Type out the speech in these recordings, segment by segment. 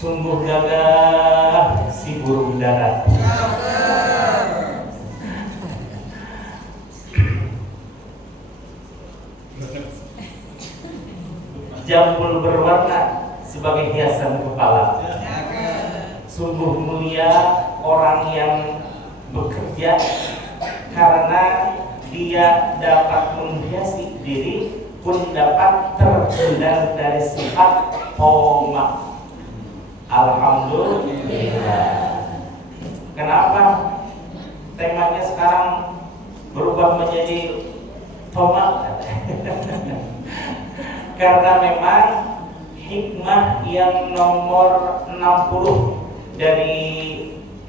Sungguh gagah si burung darat. Jambul berwarna sebagai hiasan kepala. Sungguh mulia orang yang bekerja karena dia dapat menghiasi diri pun dapat terhindar dari sifat homa. Alhamdulillah. Kenapa temanya sekarang berubah menjadi homa? Karena memang hikmah yang nomor 60 dari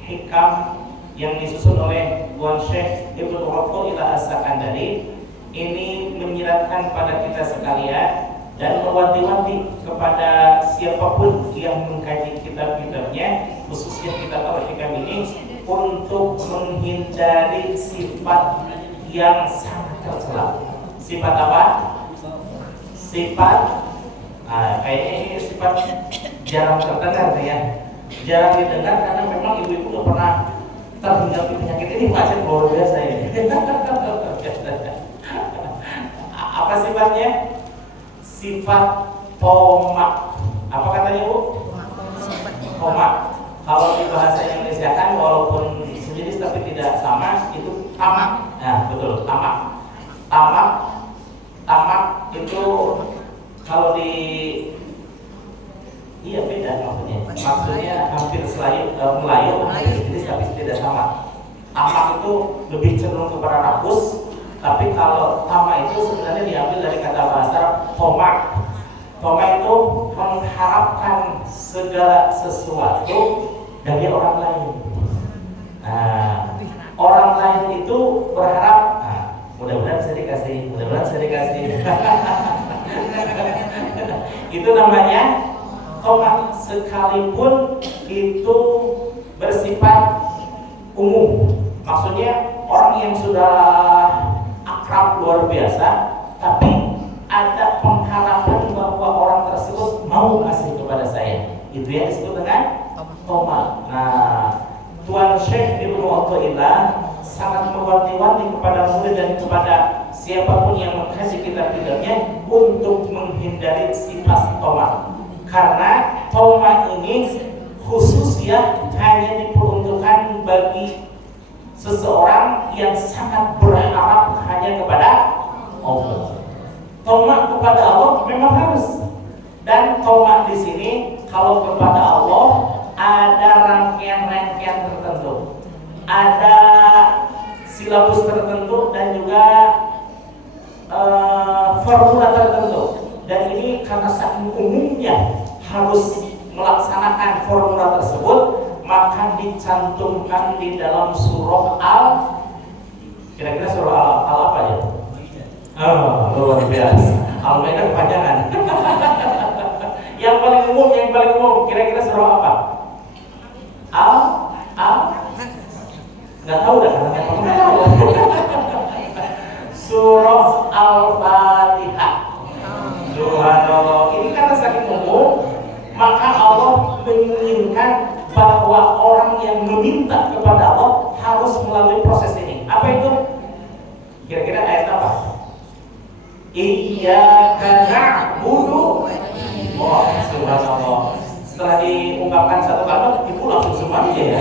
hikam yang disusun oleh Tuan Syekh Ibnu Waqul ila As-Sakandari ini menyiratkan pada kita sekalian dan mewanti-wanti kepada siapapun yang mengkaji kitab-kitabnya, khususnya kitab Al-Hikam ini, untuk menghindari sifat yang sangat tercela. Sifat apa? Sifat kayaknya ini sifat jarang terdengar ya. Jarang didengar karena memang ibu-ibu gak pernah terhinggapi penyakit ini, macet luar biasa ini. Apa sifatnya? Sifat tomak. Apa katanya Bu? Tomak. Kalau di bahasa Indonesia kan walaupun sejenis tapi tidak sama, itu tamak. Nah betul, tamak. Tamak itu kalau di iya beda maksudnya hampir Melayu jenis tapi tidak sama. Tamak itu lebih cenderung kepada rakus, tapi kalau tamak itu sebenarnya diambil dari kata bahasa tomak. Tomak itu mengharapkan segala sesuatu dari orang lain. Nah, orang lain itu berharap, mudah-mudahan saya dikasih. Itu namanya tomak, sekalipun itu bersifat umum. Maksudnya orang yang sudah akrab luar biasa, tapi ada pengharapan bahwa orang tersebut mau ngasih kepada saya. Itu yang disebut dengan tomak. Nah, Tuan Syekh Ibnu Athaillah sangat mewanti-wanti kepada murid dan kepada siapapun yang mengkaji kitab-kitabnya untuk menghindari sifat tomak. Karena tomak ini khusus ya hanya diperuntukkan bagi seseorang yang sangat berharap hanya kepada Allah. Tomak kepada Allah memang harus. Dan tomak di sini kalau kepada Allah ada rangkaian-rangkaian tertentu, ada silabus tertentu dan juga formula tertentu. Dan ini karena saking umumnya harus melaksanakan formula tersebut, maka dicantumkan di dalam surah kira-kira surah Al apa ya? Luar biasa. Al-Maidah kepanjangan. Yang paling umum, kira-kira surah apa? Nggak tahu dah katanya kamu. Surah Al-Fatihah. Subhanallah. Ini karena saking umum, maka Allah menginginkan bahwa orang yang meminta kepada Allah harus melalui proses ini. Apa itu? Kira-kira ayat apa? Iyyaka na'budu. Oh, subhanallah. Setelah diungkapkan satu kalimat, ibu langsung semuanya ya.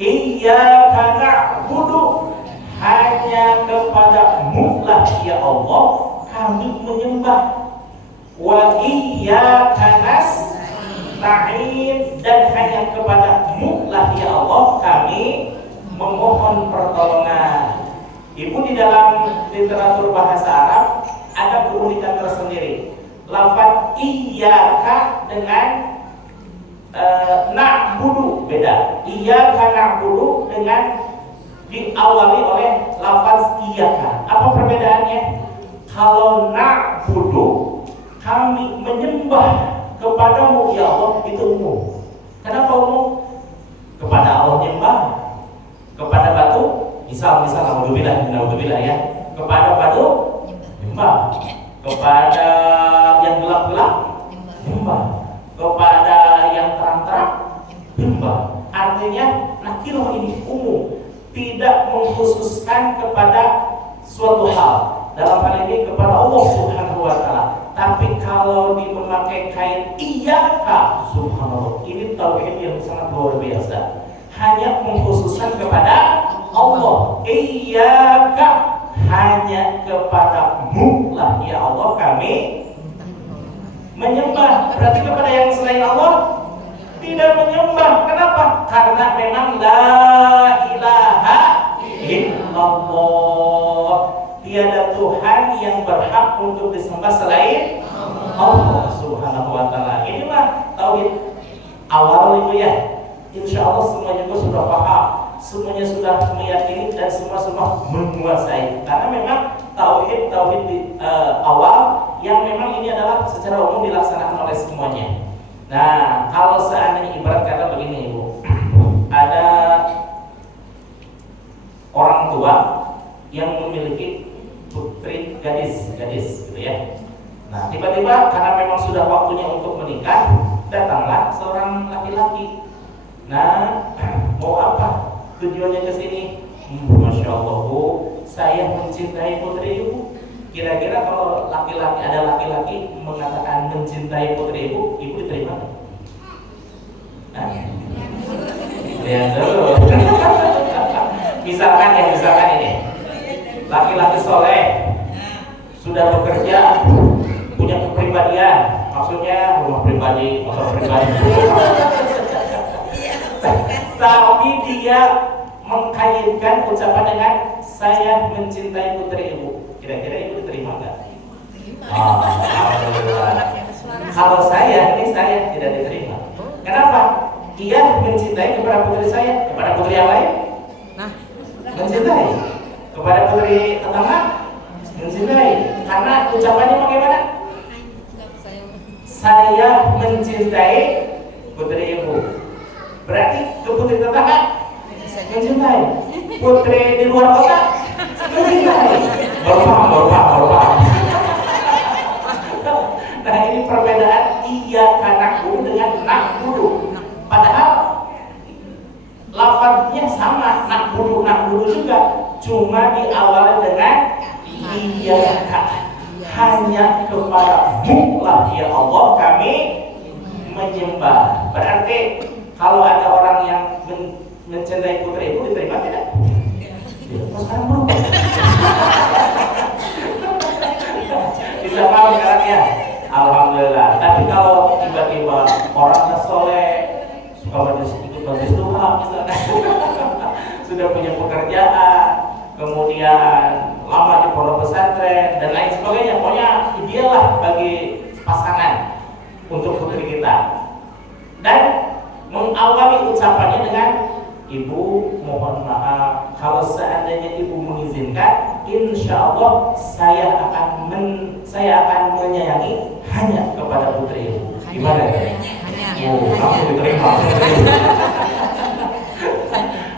Iyyaka na'budu, hanya kepada-Mu lah ya Allah kami menyembah. Wa iyyaka nasta'in, dan hanya kepada-Mu lah ya Allah kami memohon pertolongan. Ibu, di dalam literatur bahasa Arab ada keunikan tersendiri. Lafaz iyyaka dengan na'budu beda. Iyyaka na'budu dengan diawali oleh lafaz iyyaka. Apa perbedaannya? Kalau na'budu, kami menyembah kepadamu ya Allah, itu umum. Kenapa umum? Kepada Allah nyembah, kepada batu, misal naudzubillah ya, kepada batu nyembah, kepada gelap-gelap nyembah, kepada yang terang-terang nyembah. Artinya nakiroh ini umum, tidak mengkhususkan kepada suatu hal, dalam hal ini kepada Allah Subhanahu wa Ta'ala. Tapi kalau memakai kain iyyaka, subhanallah, ini tauhid yang sangat luar biasa, hanya mengkhususkan kepada Allah. Iyyaka, hanya kepadamu lah ya Allah kami menyembah. Berarti kepada yang selain Allah tidak menyembah. Kenapa? Karena memang la ilaha illallah, tiada Tuhan yang berhak untuk disembah selain Allah Subhanahu wa Ta'ala. Inilah tauhid awal itu ya. Insya Allah semuanya juga sudah paham, semuanya sudah meyakini, dan semua menguasai. Karena memang tauhid di awal yang memang ini adalah secara umum dilaksanakan oleh semuanya. Nah, kalau seandainya ibarat kata begini Ibu, ada orang tua yang memiliki putri gadis gitu ya. Nah, tiba-tiba karena memang sudah waktunya untuk menikah, datanglah seorang laki-laki. Nah, mau apa? Tujuannya ke sini. Masya Allah Bu, saya mencintai putri Ibu. Kira-kira kalau ada laki-laki mengatakan mencintai putri Ibu diterima nggak? Lihat dulu. Misalkan ini laki-laki soleh, sudah bekerja, punya kepribadian, maksudnya rumah pribadi, motor pribadi. Tapi dia mengkaitkan ucapan dengan saya mencintai putri Ibu. Kira-kira Ibu diterima nggak? Kalau saya tidak diterima. Kenapa? Dia mencintai kepada putri saya, kepada putri yang lain mencintai, kepada putri tetangga mencintai. Karena ucapannya bagaimana? Saya mencintai putri Ibu. Berarti ke putri tetangga mencintai, putri di luar kota mencintai. Baru paham. Nah, ini perbedaan iyyaka na'budu dengan na'budu. Padahal lafadznya sama, na'budu juga, cuma diawali dengan iyyaka. Hanya kepadamu lah ya Allah kami menyembah. Berarti kalau ada orang yang mencintai putri Ibu diterima tidak? Sekarang belum. Bisa paham sekarang ya? Alhamdulillah. Tapi kalau tiba-tiba orangnya soleh, suka ikut majelis duha misalnya, sudah punya pekerjaan, kemudian lama di pondok pesantren dan lain sebagainya, pokoknya ideal bagi pasangan untuk putri kita. Dan mengawali ucapannya dengan Ibu, mohon maaf kalau seandainya Ibu mengizinkan, insya Allah saya akan menyayangi hanya kepada putri Ibu. Gimana? Langsung diterima.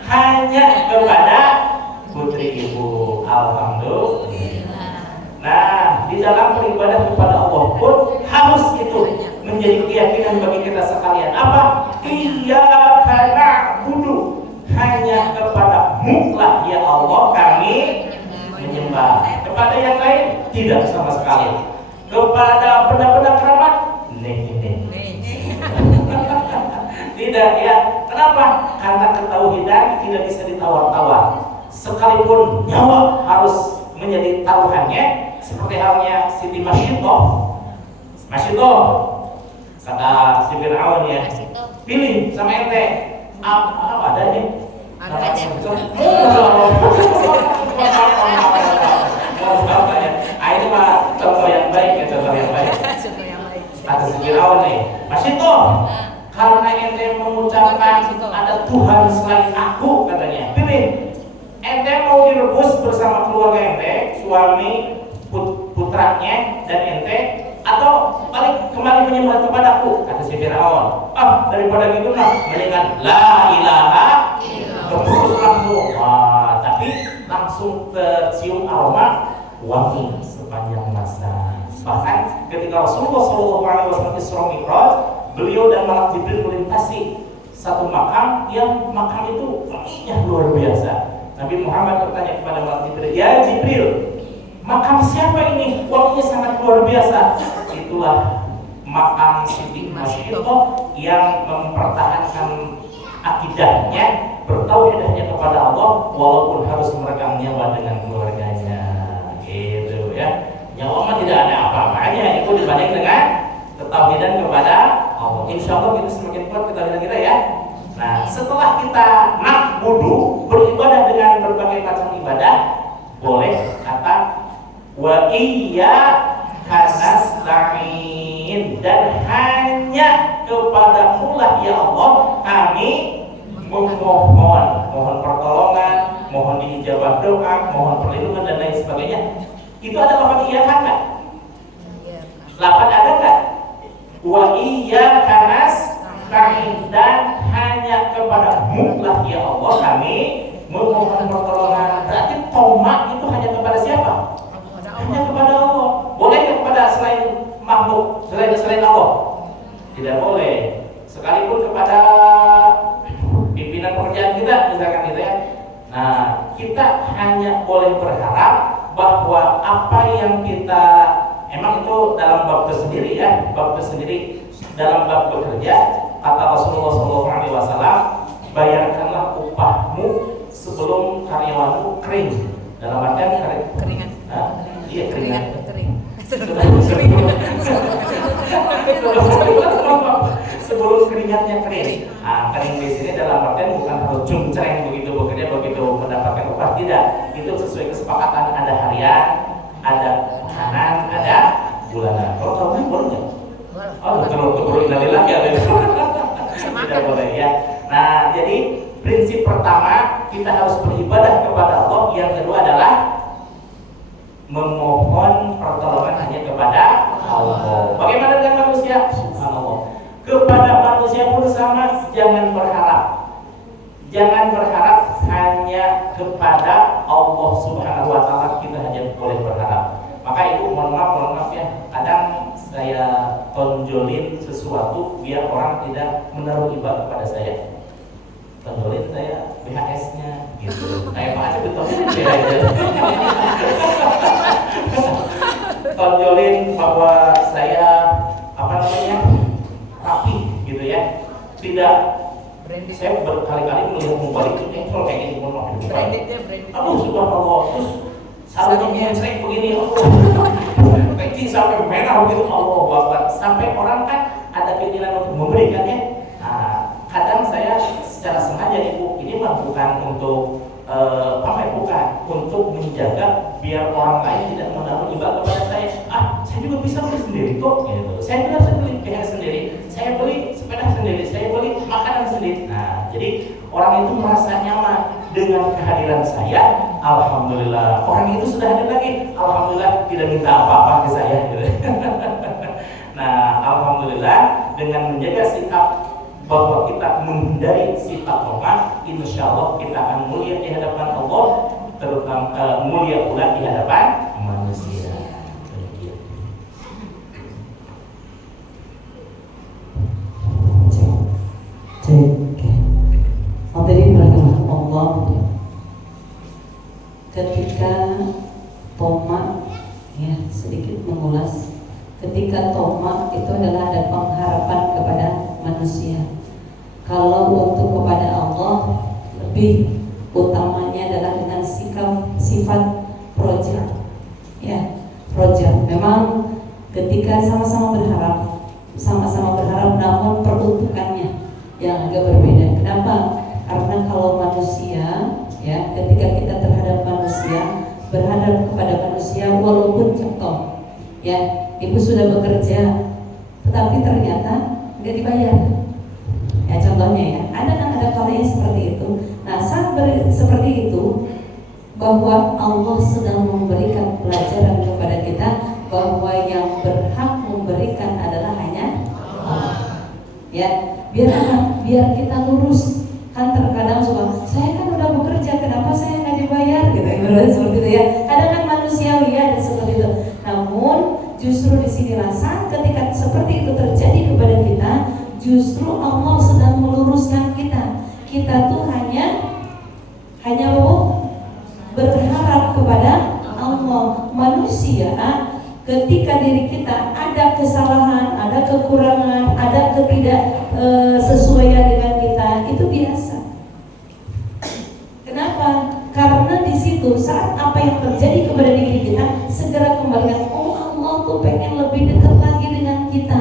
Hanya kepada putri Ibu. Alhamdulillah. Nah, di dalam beribadah kepada Allah pun harus itu menjadi keyakinan bagi kita sekalian. Apa? Iyyaka na'budu, hanya kepadamu lah ya Allah kami menyembah. Kepada yang lain tidak sama sekali. Kepada benda-benda keramat tidak ya. Kenapa? Karena ketauhidan tidak bisa ditawar-tawar. Sekalipun nyawa harus menjadi taruhannya, seperti halnya Siti Masyitoh kata si Fir'aun ya, pilih sama ente apa ada nih? Ini mah contoh yang baik. Kata si Fir'aun nih, Masyitoh, karena ente mengucapkan ada Tuhan selain aku, katanya, pilih ente mau direbus bersama keluarga ente, suami, putranya dan ente, atau balik kembali menyembah kepadaku, kata si Fir'aun. Daripada gitu mendingan la ilaha terus langsung. Tapi langsung tercium aroma wangi sepanjang masa. Bahkan ketika Rasulullah SAW Isra Mi'raj, beliau dan Malak Jibril melintasi satu makam yang makam itu wanginya luar biasa. Nabi Muhammad bertanya kepada Malak Jibril, "Ya Jibril, makam siapa ini? Wanginya sangat luar biasa." Itulah makam Siddiq Masyitoh yang mempertahankan akidahnya, bertauhidnya kepada Allah walaupun harus meregang nyawa dengan keluarganya. Gitu ya. Nyawa mah tidak ada apa-apanya itu dibanding dengan ketauhidan kepada Allah. Insya Allah kita semakin kuat ketauhidan kita ya. Nah, setelah kita na'budu, beribadah dengan berbagai macam ibadah, boleh kata wa iyyaka nasta'in, dan hanya kepadamu-lah ya Allah kami mohon pertolongan, mohon diijabah doa, mohon perlindungan dan lain sebagainya. Itu ada lafaz iya kan enggak? Lafaz ada enggak? Wa iyyaka nasta'in, dan hanya kepadamu lah ya Allah kami memohon pertolongan. Berarti tomak itu hanya kepada siapa? Hanya kepada Allah. Boleh kepada selain makhluk, selain Allah? Tidak boleh. Sekalipun kepada pimpinan pekerjaan kita misalkan gitu ya. Nah, kita hanya boleh berharap bahwa apa yang kita, emang itu dalam bab tersendiri ya, bab tersendiri dalam bab bekerja, kata Rasulullah SAW, bayarkanlah upahmu sebelum karyawanmu kering. Dalam artian keringan. Iya keringan. Sebelum keringatnya kering. Nah, kering di sini dalam artian bukan harus cungcreng begitu bekerja begitu mendapatkan upah, tidak. Itu sesuai kesepakatan, ada harian, ada bulanan, ada bulanan. Kalau tahu boleh nggak? Oh, betul innalillah ya. Tidak boleh ya. Nah, jadi prinsip pertama kita harus beribadah kepada Allah. Yang kedua adalah memohon pertolongan hanya kepada Allah. Bagaimana dengan manusia? Subhanallah. Kepada manusia pun sama, jangan berharap. Jangan berharap hanya kepada Allah Subhanahu wa taala, kita hanya boleh berharap. Maka itu mohon maaf ya. Kadang saya tonjolin sesuatu biar orang tidak menaruh iba kepada saya. Tonjolin saya BHS-nya gitu. Kayak apa aja betonnya aja. Tonjolin bahwa saya rapi gitu ya. Tidak branded. Saya berkali-kali melihat mubalik itu kalau kayak gini mohon maaf. Branded. Aduh subhanallah. Terus sarungnya saya begini, kecil sampai merah gitu, Allah Akbar. Sampai orang kan ada keinginan untuk memberikannya. Nah, kadang saya secara sengaja ini mah bukan untuk pamer, bukan, untuk menjaga biar orang lain tidak menaruh iba kepada saya. Saya juga bisa beli sendiri kok gitu. Saya beli PH sendiri, saya beli sepeda sendiri, saya beli makanan sendiri. Nah, jadi orang itu merasa nyaman dengan kehadiran saya. Alhamdulillah, orang itu sudah hadir lagi. Alhamdulillah, tidak minta apa-apa ke saya gitu. Nah, alhamdulillah, dengan menjaga sikap bahwa kita menghindari sifat lemah, insya Allah kita akan mulia di hadapan Allah, terutama mulia pula di hadapan manusia. Hadirin rahimahullah, ketika tomak, ya sedikit mengulas, ketika tomak itu adalah ada pengharapan kepada manusia. Kalau untuk kepada Allah lebih utamanya adalah dengan sifat proja, ya proja. Memang ketika sama-sama berharap, namun peruntukannya yang agak berbeda. Kenapa? Karena kalau manusia, ya ketika kita terhadap manusia, berhadap kepada manusia, walaupun contoh, ya ibu sudah bekerja, tetapi ternyata nggak dibayar. Ya contohnya ya, ada kalanya seperti itu. Nah saat seperti itu, bahwa Allah sedang memberikan pelajaran kepada kita bahwa yang berhak memberikan adalah hanya Allah. Ya, biar kita lurus. Kan terkadang suka, saya kan udah bekerja, kenapa saya nggak dibayar gitu, seperti itu ya. Kadang kan manusiawi ya, ada seperti itu. Namun justru disinilah Justru Allah sedang meluruskan kita. Kita tuh hanya berharap kepada Allah. Manusia ketika diri kita ada kesalahan, ada kekurangan, ada ketidaksesuaian dengan kita, itu biasa. Kenapa? Karena di situ saat apa yang terjadi kepada diri kita, segera kembalikan, oh Allah tuh pengen lebih dekat lagi dengan kita.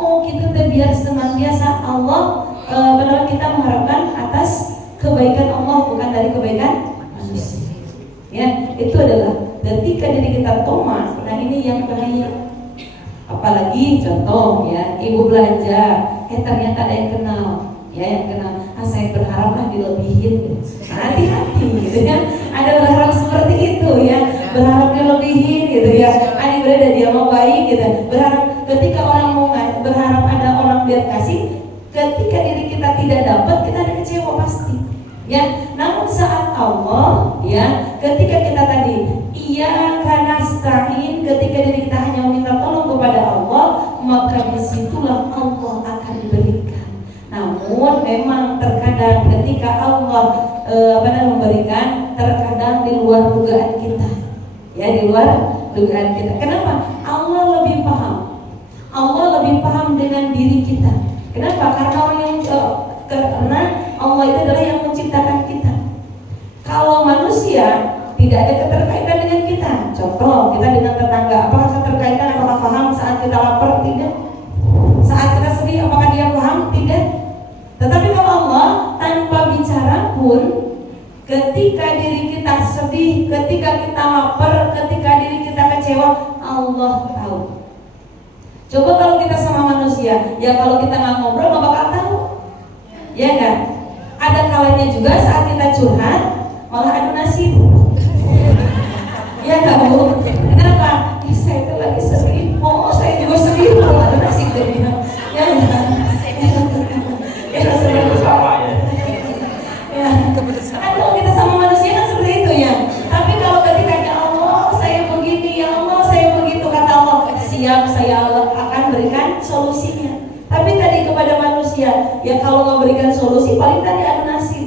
Oh kita tuh biar senantiasa Allah benar kita mengharapkan atas kebaikan Allah, bukan dari kebaikan manusia. Ya, itu adalah ketika diri kita tomat. Nah ini yang bahaya. Apalagi contoh ya, ibu belanja, ternyata ada yang kenal, ya yang kenal. Saya berharaplah dilebihin. Gitu. Nah, hati-hati, gitu ya. Ada berharap seperti itu ya, berharap dilebihin, gitu ya. Ada berada dia mau baik, gitu. Berharap ketika orang mau berharap ada orang biar kasih, ketika diri kita tidak dapat, kita ada kecewa pasti. Ya, namun saat Allah, ya, ketika kita tadi iyyaka nasta'in, ketika diri kita hanya meminta tolong kepada Allah, maka disitulah Allah akan berikan. Namun memang terkadang ketika Allah memberikan, terkadang di luar dugaan kita, ya di luar dugaan kita. Kenapa? Allah lebih paham. Allah lebih paham dengan diri kita. Kenapa? Karena Allah itu adalah yang menciptakan kita. Kalau manusia tidak ada keterkaitan dengan kita. Contoh, kita dengan tetangga, apakah keterkaitan, apakah paham saat kita lapar? Tidak. Saat kita sedih, apakah dia paham? Tidak. Tetapi kalau Allah tanpa bicara pun, ketika diri kita sedih, ketika kita lapar, ketika diri kita kecewa, Allah tahu. Coba kalau kita sama manusia, ya kalau kita nggak ngobrol nggak bakal tahu, ya kan? Ada kalanya juga saat kita curhat malah adu nasib, ya nggak Bu? Kenapa? Saya itu lagi sedih, saya juga sedih, malah adu nasib jadinya, ya nggak? Ya sama ya. Ya, kalau kita sama manusia kan seperti itu ya. Tapi kalau ketika ya Allah saya begini, ya Allah saya begitu, kata Allah, siap saya akan berikan solusinya. Tapi tadi kepada manusia, ya kalau nggak berikan solusi paling tadi adu nasib.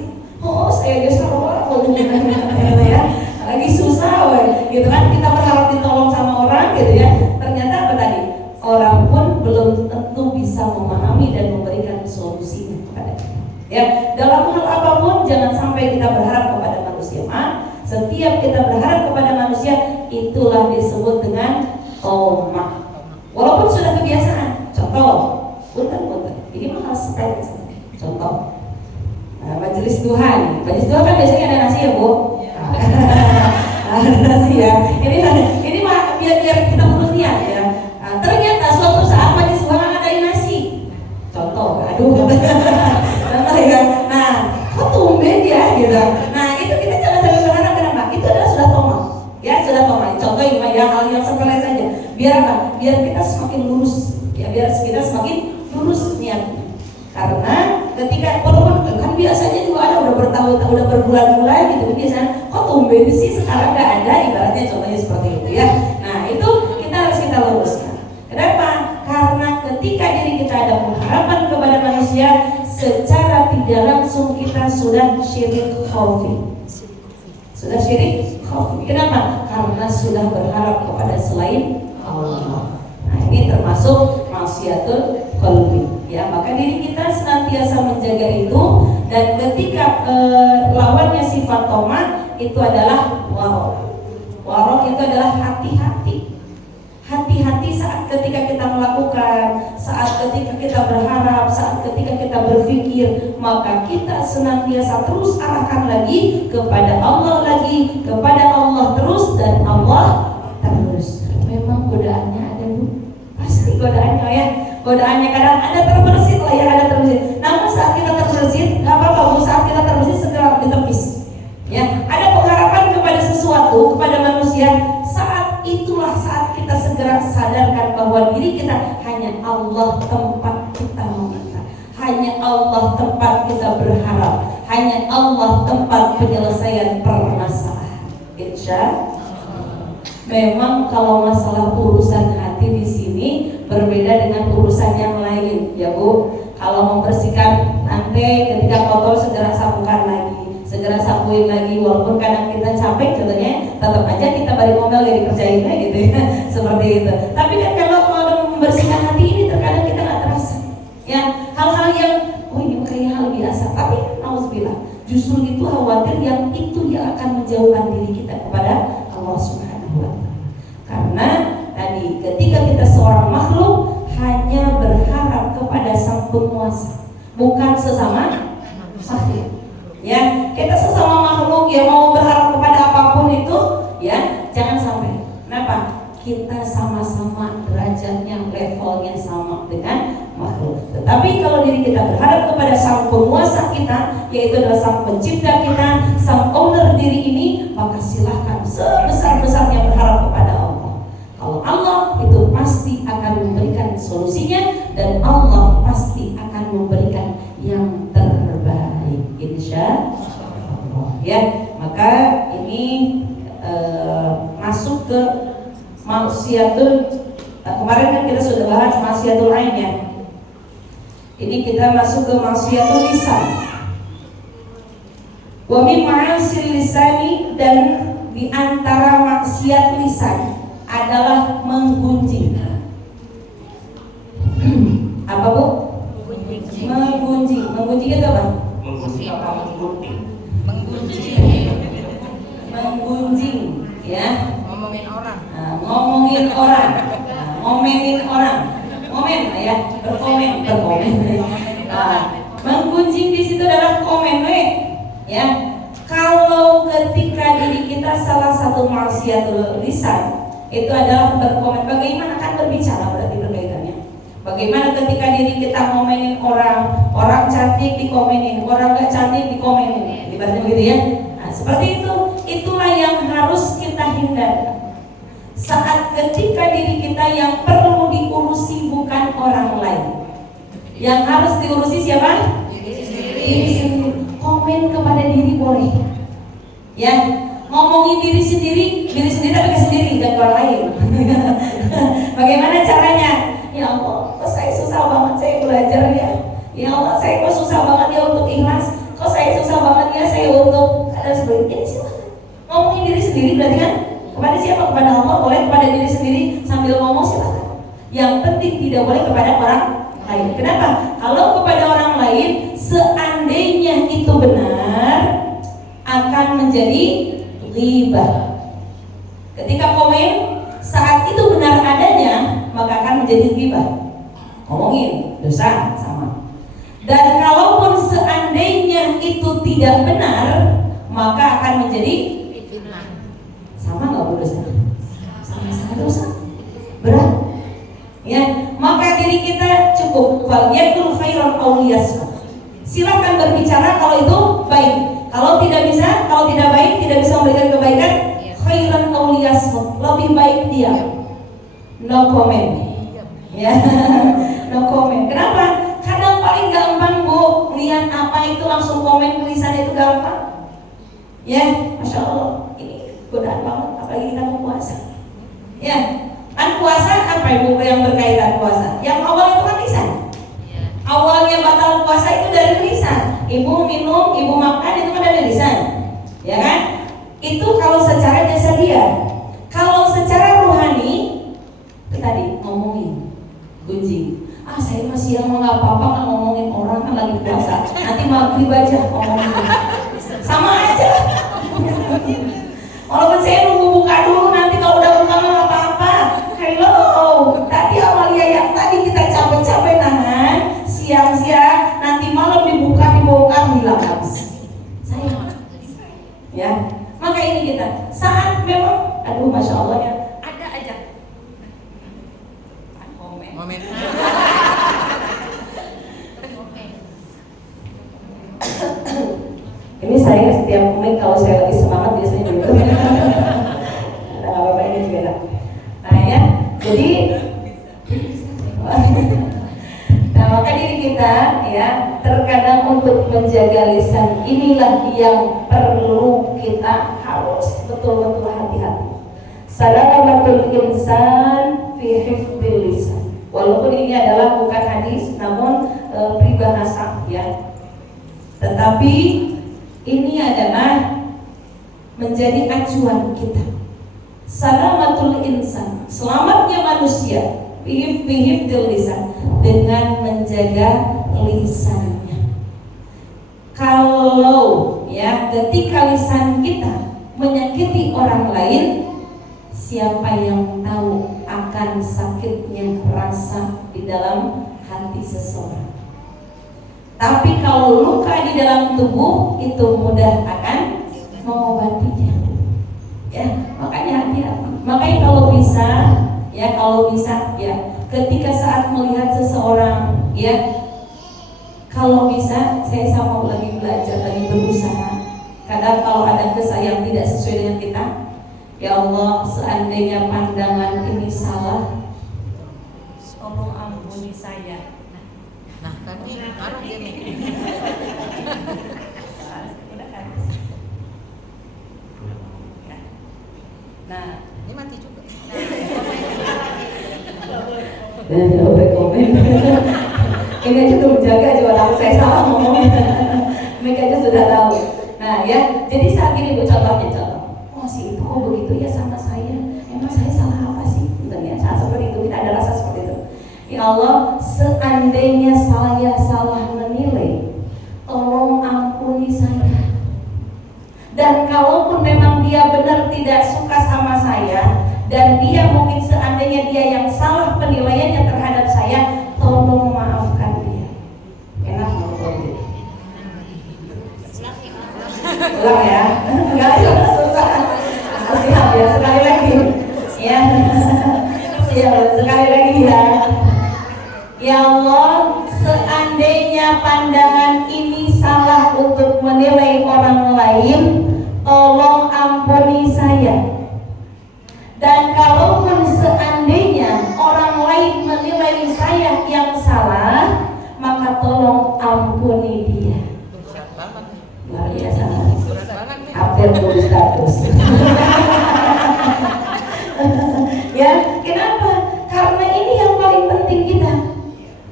Saya geser orang, ya lagi susah, gitu kan? Kita berharap ditolong sama orang, gitu ya. Ternyata apa tadi? Orang pun belum tentu bisa memahami dan memberikan solusinya kepada kita. Ya, dalam hal apapun jangan sampai kita berharap kepada manusia. Setiap kita berharap kepada manusia, itulah disebut dengan tomak. Walaupun sudah kebiasaan. Contoh, punten. Ini mahal sekali. Contoh, majelis Tuhan. Majelis Tuhan kan biasanya ada nasi ya Bu. Ada nasi ya. Ini mah biar kita urus niat ya. Ternyata suatu saat majelis Tuhan ngadain nasi. Contoh, contoh ya. Nah, kok tumben ya gitu. Nah, itu kita jangan sampai berharap. Kenapa? Itu adalah sudah tomak. Ya, sudah tomak. Contoh ya hal yang sepele saja. Biar apa? Biar kita semakin lurus. Ya, biar kita semakin lurus niatnya. Karena ketika walaupun kan biasanya juga ada udah bertahun-tahun, udah berbulan-bulan gitu biasanya, kok tumben sih sekarang nggak ada, ibaratnya contohnya seperti itu ya. Nah itu harus kita luruskan. Kenapa? Karena ketika diri kita ada pengharapan kepada manusia, secara tidak langsung kita sudah syirik khafi. Sudah syirik khafi. Kenapa? Karena sudah berharap kepada selain Allah. Nah ini termasuk maksiatul qalbi. Ya, maka diri kita senantiasa menjaga itu, dan ketika lawannya sifat tomak itu adalah waro. Waro itu adalah hati-hati. Hati-hati saat ketika kita melakukan, saat ketika kita berharap, saat ketika kita berpikir, maka kita senantiasa terus arahkan lagi kepada Allah lagi, kepada Allah terus dan Allah terus. Memang godaannya ada Bu, pasti godaannya ya. Godaannya kadang ada terbersit lah ya, ada terbersit. Namun saat kita terbersit, nggak apa-apa Bu, saat kita terbersit segera ditepis. Ya, ada pengharapan kepada sesuatu, kepada manusia. Saat itulah saat kita segera sadarkan bahwa diri kita hanya Allah tempat kita meminta, hanya Allah tempat kita berharap, hanya Allah tempat penyelesaian permasalahan. Insya memang kalau masalah urusan hati di sini berbeda dengan urusan yang lain, ya Bu. Kalau membersihkan lantai ketika kotor segera sapukan lagi, segera sapuin lagi. Walaupun kadang kita capek, contohnya tetap aja kita balik ngomel gak dikerjain gitu ya. Seperti itu. Tapi kan kalau membersihkan hati ini terkadang kita nggak terasa. Ya, hal-hal yang ini kayak hal biasa, tapi nauzubillah, justru itu khawatir yang itu yang akan menjauhkan diri kita kepada Allah Subhanahu wa Ta'ala. Karena tadi ketika kita seorang makhluk hanya berharap kepada Sang Penguasa, bukan sesama makhluk. Ya, kita sesama makhluk yang mau berharap kepada apapun itu, ya jangan sampai. Kenapa? Kita sama-sama derajatnya, levelnya sama dengan makhluk. Tetapi kalau diri kita berharap kepada Sang Penguasa kita, yaitu adalah Sang Pencipta kita, Sang owner diri ini, maka silahkan sebesar-besarnya berharap kepada Allah. Kalau Allah itu pasti akan memberikan solusinya, dan Allah pasti akan memberikan yang terbaik, insya Allah. Ya, maka ini masuk ke maksiatul, kemarin kan kita sudah bahas maksiatul ain ya. Ini kita masuk ke maksiatul lisan. Wa min ma'asil lisani, dan di antara maksiat lisan adalah menggunjing. Apa Bu? Menggunjing. Menggunjing itu apa? Menggunjing apa? Menggunting. Menggunjing, ya. Ngomongin orang. Nah, ngomongin orang, nah, ngomenin orang, ngomen ya, berkomen. Nah, menggunjing di situ adalah komen, ya. Kalau ketika diri kita salah satu maksiatul lisan itu adalah berkomen. Bagaimana kan berbicara berarti berkaitannya. Bagaimana ketika diri kita ngomenin orang, orang cantik dikomenin, orang gak cantik dikomenin, ibaratnya begitu ya. Nah, seperti itu, itulah yang harus kita hindari. Saat ketika diri kita yang perlu diurusi bukan orang lain, yang harus diurusi siapa? Diri sendiri. Komen kepada diri boleh, ya. Ngomongin diri sendiri tapi ke sendiri, dan orang lain. Bagaimana caranya? Ya Allah, kok saya susah banget saya belajar ya. Ya Allah, saya kok susah banget ya untuk ikhlas. Kok saya susah banget ya saya untuk ada seperti ini. Silakan ngomongin diri sendiri, berarti kan kepada siapa? Kepada Allah. Boleh kepada diri sendiri sambil ngomong, silakan. Yang penting tidak boleh kepada orang lain. Kenapa? Kalau kepada orang lain, seandainya itu benar, akan menjadi ghibah. Ketika komen saat itu benar adanya, maka akan menjadi ghibah. Ngomongin dosa sama. Dan kalaupun seandainya itu tidak benar, maka akan menjadi Fitnah. sama nggak berdosa? Sama-sama dosa, berat. Ya, maka diri kita cukup falyakul khairan aw liyasmut. Silakan berbicara kalau itu baik. Kalau tidak bisa, kalau tidak baik, tidak bisa memberikan kebaikan, khairan aw liyasmut, lebih baik diam. No comment. Ya, no comment. Kenapa? Kadang paling gampang Bu, lihat apa itu langsung komen tulisan itu gampang. Ya, Masya Allah, ini godaan banget, apalagi kita mau puasa. Ya, kan puasa apa Ibu yang berkaitan puasa? Yang awal itu kan lisan. Awalnya batal puasa itu dari lisan. Ibu minum, ibu makan itu kan dari lisan, ya kan? Itu kalau secara jasadiah. Kalau secara rohani, itu tadi ngomongin, gunjing. Ah saya masih yang mau nggak apa-apa kan ngomongin orang kan lagi puasa. Nanti maghrib aja ngomongin. Sama aja. Walaupun saya nunggu buka dulu, nanti kalau udah buka nggak apa-apa. Hello, tadi Amalia yang tadi kita capek-capek nahan, siang-siang, nanti malam dibuka dibongkar hilang habis. Saya, ya. Maka ini kita saat memang, aduh Masya Allah ya, ada aja. Momen. Ini saya setiap menit kalau saya lagi semangat biasanya gitu. Ada apa-apa ini juga lah. Nah ya, jadi nah maka diri kita ya terkadang untuk menjaga lisan inilah yang perlu kita harus betul-betul hati-hati. Salamatul insan fi hifdzil lisan. Walaupun ini adalah bukan hadis, namun peribahasa ya. Tetapi ini adalah menjadi acuan kita. Salamatul insan, selamatnya manusia, bihifdil lisan, dengan menjaga lisannya. Kalau ya ketika lisan kita menyakiti orang lain, siapa yang tahu akan sakitnya rasa di dalam hati seseorang. Tapi kalau luka di dalam tubuh itu mudah akan mengobatinya. Ya, makanya hati-hati. Makanya kalau bisa ya ketika saat melihat seseorang ya, kalau bisa saya sama lagi belajar, lagi berusaha. Kadang kalau ada kisah yang tidak sesuai dengan kita, ya Allah, seandainya pandangan ini salah, tolong ampuni saya. Nah, kan ini taruh gini. Nah, Ini mati juga. tidak boleh komen. Ini aja tuh menjaga aja takut saya salah ngomongnya. Mereka aja sudah tahu. Nah ya, jadi saat ini Bu contohnya oh si itu kok begitu ya sama saya. Emang saya salah apa sih? Benarnya saat seperti itu kita ada rasa seperti itu. Ya Allah, seandainya saya salah menilai, tolong ampuni saya. Dan kalaupun memang dia benar tidak suka sama saya, dan dia mungkin seandainya dia yang salah penilaiannya terhadap saya, tolong maafkan dia. Enak ngomong gitu. Ulang ya, enggak susah. Siap ya, sekali lagi. Ya, siap sekali lagi ya. Ya Allah, seandainya pandangan ini salah untuk menilai orang lain, tolong ampuni saya. Dan kalaupun seandainya orang lain menilai saya yang salah, maka tolong ampuni dia. Berat banget. Luar biasa. Berat banget nih. Update tulis status. Ya, kenapa? Karena ini yang paling penting kita.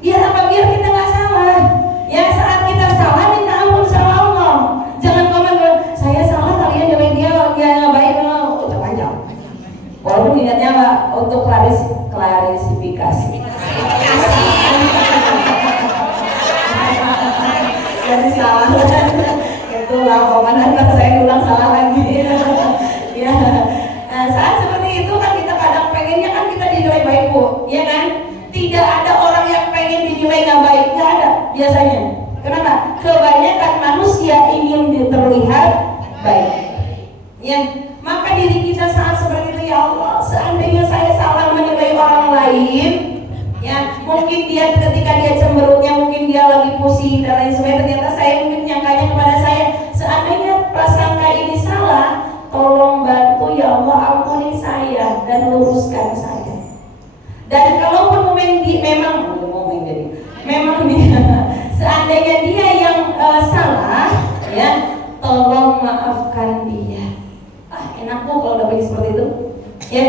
Biar apa? Biar kita nggak salah. Ya, saat kita salah minta ampun sama Allah. Jangan komen saya salah, kalian nilai dia nggak baik, ucap-ucap. Walaupun niatnya nggak untuk klarifikasi. Jadi salah. Itulah komandan saya ulang salah lagi. Ya. Nah, saat seperti itu kan kita kadang pengennya kan kita dinilai baik Bu, ya kan? Tidak ada orang yang pengen dinilai nggak baik, nggak ada biasanya. Kenapa? Kebanyakan manusia ingin terlihat baik. Ya, maka diri kita saat seperti itu, ya Allah, seandainya saya salah menilai orang lain, ya mungkin dia ketika dia cemberutnya, mungkin dia lagi pusing dan lain sebagainya, ternyata saya mungkin nyangkanya kepada saya. Seandainya prasangka ini salah, tolong bantu ya Allah, ampuni saya dan luruskan saya. Dan kalaupun memang dia seandainya dia yang salah, ya tolong maafkan dia. Enak Bu kalau udah begini seperti itu, ya.